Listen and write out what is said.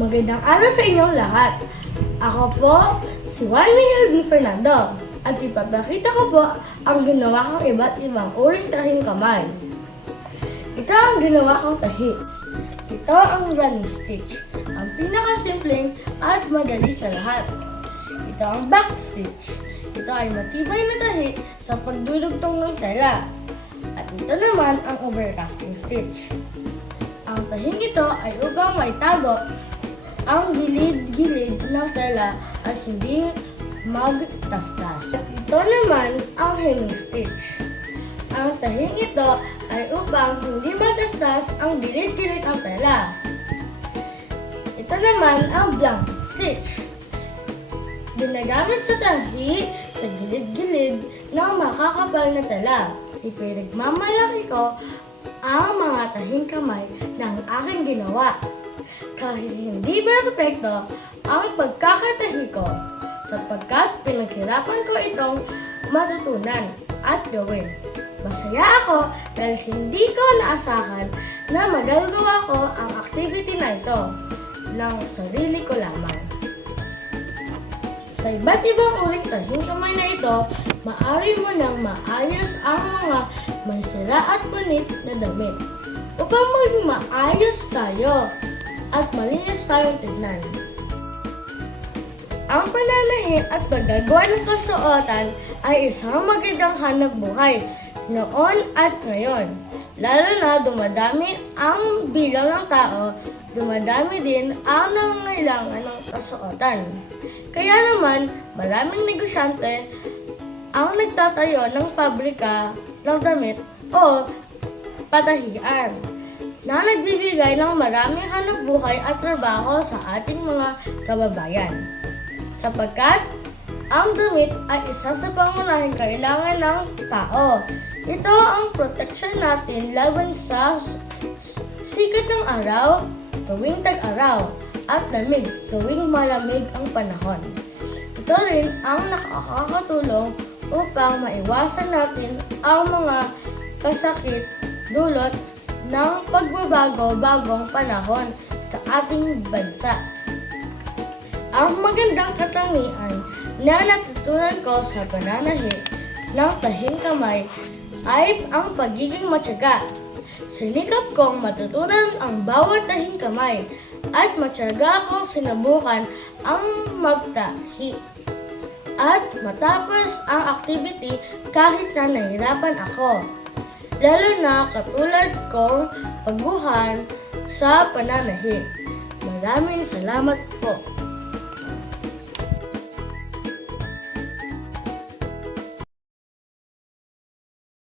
Magandang araw sa inyong lahat. Ako po si Juan B. Fernando at ipapakita ko po ang ginawa kong iba't ibang uring tahing kamay. Ito ang ginawa kong tahi. Ito ang running stitch, ang pinakasimpleng at madali sa lahat. Ito ang back stitch. Ito ay matibay na tahi sa pagdudugtong ng tela. At ito naman ang overcasting stitch. Ang tahing ito ay upang maitago ang gilid-gilid ng tela at hindi magtastas. Ito naman ang hemming stitch. Ang tahing ito ay upang hindi matastas ang gilid-gilid ng tela. Ito naman ang blanket stitch. Ginagamit sa tahi sa gilid-gilid ng makakapal na tela. Ipinagmamalaki ko ang mga tahing kamay ng aking ginawa. Kahit hindi perfecto ang pagkakatahi ko sapagkat pinaghirapan ko itong matutunan at gawin. Masaya ako dahil hindi ko naasahan na magagawa ko ang activity na ito ng sarili ko lamang. Sa iba't ibang uring tahing kamay na ito, maaari mo nang maayos ang mga may sira at punit na damit. Upang maging maayos tayo at malinis tayong tignan. Ang pananahi at paggagawa ng kasuotan ay isang magandang hanap buhay noon at ngayon. Lalo na dumadami ang bilang ng tao, dumadami din ang nangangailangan ng kasuotan. Kaya naman, maraming negosyante ang nagtatayo ng pabrika ng damit o patahian na nagbibigay ng maraming hanap buhay at trabaho sa ating mga kababayan. Sapagkat ang damit ay isa sa pangunahing kailangan ng tao. Ito ang protection natin laban sa sikat ng araw, tuwing tag-araw, at lamig tuwing malamig ang panahon. Ito rin ang nakakatulong upang maiwasan natin ang mga kasakit dulot ng pagbabago-bagong panahon sa ating bansa. Ang magandang katangian na natutunan ko sa pananahi ng tahing kamay ay ang pagiging matyaga. Sinikap kong matutunan ang bawat tahing kamay at matyaga akong sinubukan ang magtahi. At matapos ang activity kahit na nahirapan ako. Lalo na katulad kong pagbuhan sa pananahi. Maraming salamat po.